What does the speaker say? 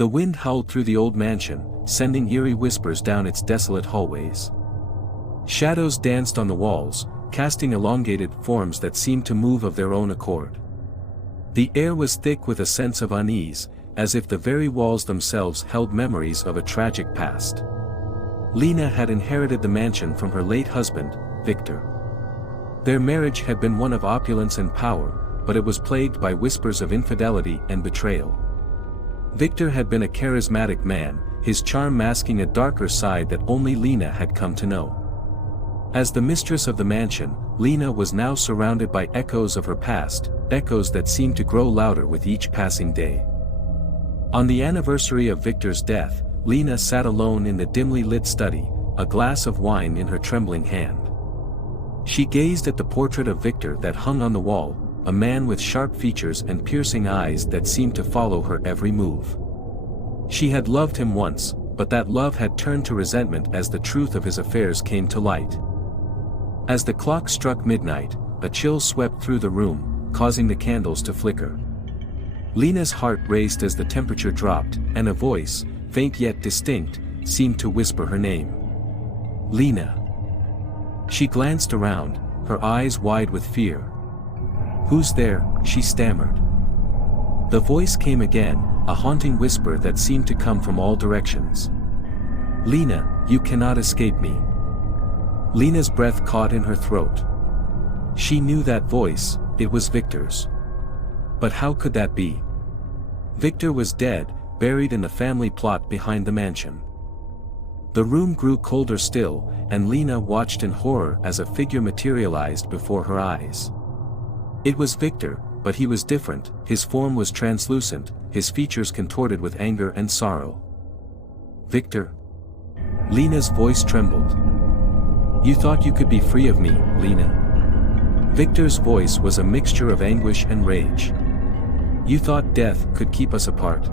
The wind howled through the old mansion, sending eerie whispers down its desolate hallways. Shadows danced on the walls, casting elongated forms that seemed to move of their own accord. The air was thick with a sense of unease, as if the very walls themselves held memories of a tragic past. Lena had inherited the mansion from her late husband, Victor. Their marriage had been one of opulence and power, but it was plagued by whispers of infidelity and betrayal. Victor had been a charismatic man, his charm masking a darker side that only Lena had come to know. As the mistress of the mansion, Lena was now surrounded by echoes of her past, echoes that seemed to grow louder with each passing day. On the anniversary of Victor's death, Lena sat alone in the dimly lit study, a glass of wine in her trembling hand. She gazed at the portrait of Victor that hung on the wall, a man with sharp features and piercing eyes that seemed to follow her every move. She had loved him once, but that love had turned to resentment as the truth of his affairs came to light. As the clock struck midnight, a chill swept through the room, causing the candles to flicker. Lena's heart raced as the temperature dropped, and a voice, faint yet distinct, seemed to whisper her name. Lena. She glanced around, her eyes wide with fear. "Who's there?" she stammered. The voice came again, a haunting whisper that seemed to come from all directions. "Lena, you cannot escape me." Lena's breath caught in her throat. She knew that voice, it was Victor's. But how could that be? Victor was dead, buried in the family plot behind the mansion. The room grew colder still, and Lena watched in horror as a figure materialized before her eyes. It was Victor, but he was different, his form was translucent, his features contorted with anger and sorrow. "Victor?" Lena's voice trembled. "You thought you could be free of me, Lena." Victor's voice was a mixture of anguish and rage. "You thought death could keep us apart."